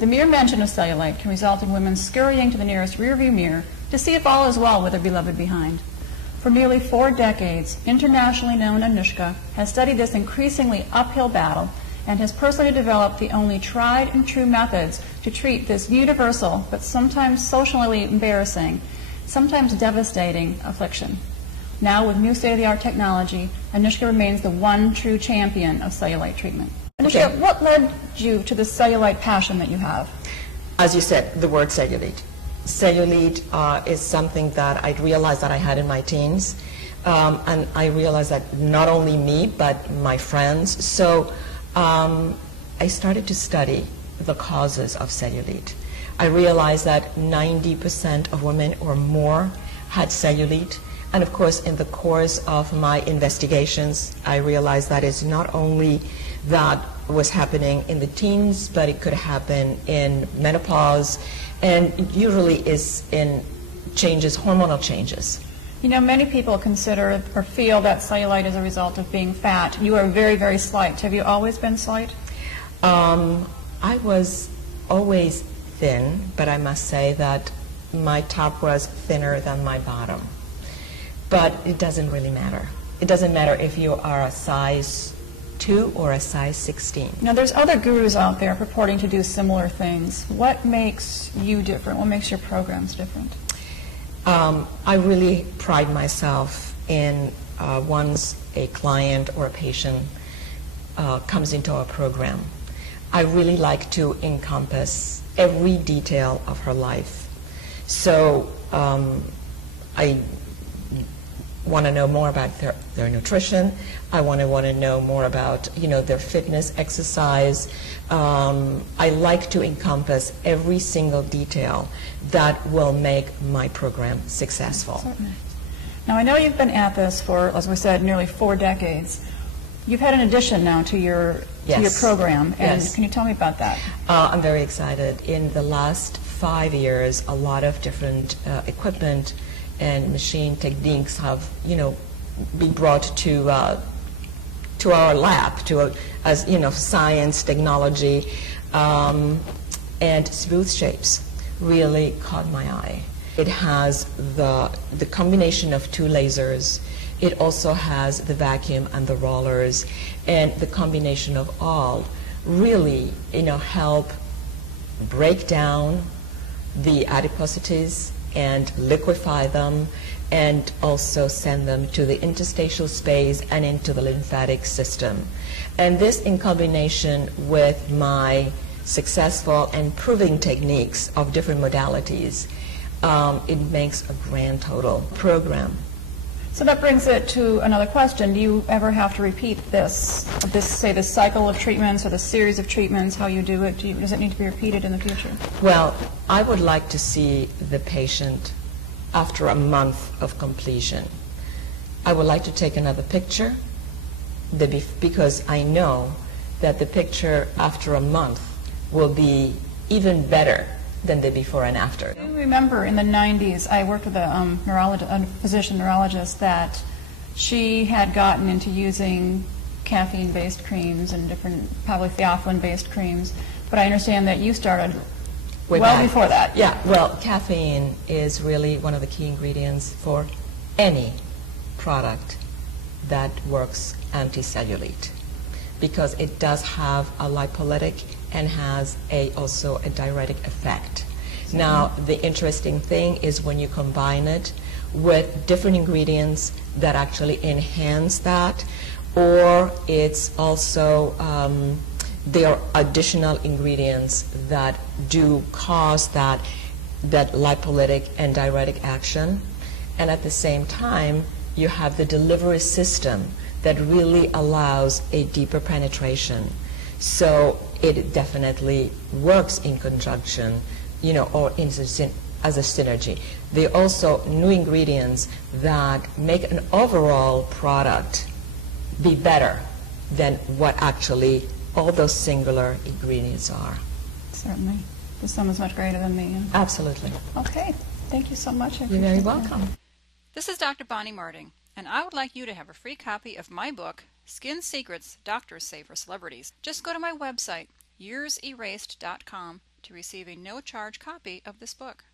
The mere mention of cellulite can result in women scurrying to the nearest rearview mirror to see if all is well with their beloved behind. For nearly 4 decades, internationally known Anushka has studied this increasingly uphill battle and has personally developed the only tried and true methods to treat this universal but sometimes socially embarrassing, sometimes devastating affliction. Now, with new state-of-the-art technology, Anushka remains the one true champion of cellulite treatment. Anushka, Okay. what led you to the cellulite passion that you have? As you said, the word cellulite. Cellulite is something that I realized that I had in my teens, and I realized that not only me, but my friends. So I started to study the causes of cellulite. I realized that 90% of women or more had cellulite. And of course, in the course of my investigations, I realized that it's not only that was happening in the teens, but it could happen in menopause, and it usually is in changes, hormonal changes. You know, many people consider or feel that cellulite is a result of being fat. You are very, very slight. Have you always been slight? I was always thin, but I must say that my top was thinner than my bottom. But it doesn't really matter. It doesn't matter if you are a size 2 or a size 16. Now, there's other gurus out there purporting to do similar things. What makes you different? What makes your programs different? I really pride myself in once a client or a patient comes into our program, I really like to encompass every detail of her life. So I want to know more about their nutrition. I want to know more about, their fitness, exercise. I like to encompass every single detail that will make my program successful. Certainly. Now, I know you've been at this for, as we said, nearly 4 decades. You've had an addition now to your program, and yes. Can you tell me about that? I'm very excited. In the last 5 years, a lot of different equipment and machine techniques have, been brought to our lab, as science, technology, and Smooth Shapes really caught my eye. It has the combination of 2 lasers. It also has the vacuum and the rollers, and the combination of all really, help break down the adiposities and liquefy them, and also send them to the interstitial space and into the lymphatic system. And this, in combination with my successful and proving techniques of different modalities, it makes a grand total program. So that brings it to another question. Do you ever have to repeat this cycle of treatments or the series of treatments, how you do it? Does it need to be repeated in the future? Well, I would like to see the patient after a month of completion. I would like to take another picture because I know that the picture after a month will be even better than the before and after. I remember in the 90s, I worked with a physician neurologist that she had gotten into using caffeine-based creams and different, probably theophylline-based creams, but I understand that you started before that. Yeah, well, caffeine is really one of the key ingredients for any product that works anti-cellulite, because it does have a lipolytic and has also a diuretic effect. Now, the interesting thing is when you combine it with different ingredients that actually enhance that, or it's also, there are additional ingredients that do cause that lipolytic and diuretic action, and at the same time, you have the delivery system that really allows a deeper penetration. So it definitely works in conjunction, or as a synergy. There are also new ingredients that make an overall product be better than what actually all those singular ingredients are. Certainly. The sum is much greater than the... Absolutely. Okay. Thank you so much. You're very welcome. This is Dr. Bonnie Marting, and I would like you to have a free copy of my book, Skin Secrets Doctors Say for Celebrities. Just go to my website, yearserased.com, to receive a no-charge copy of this book.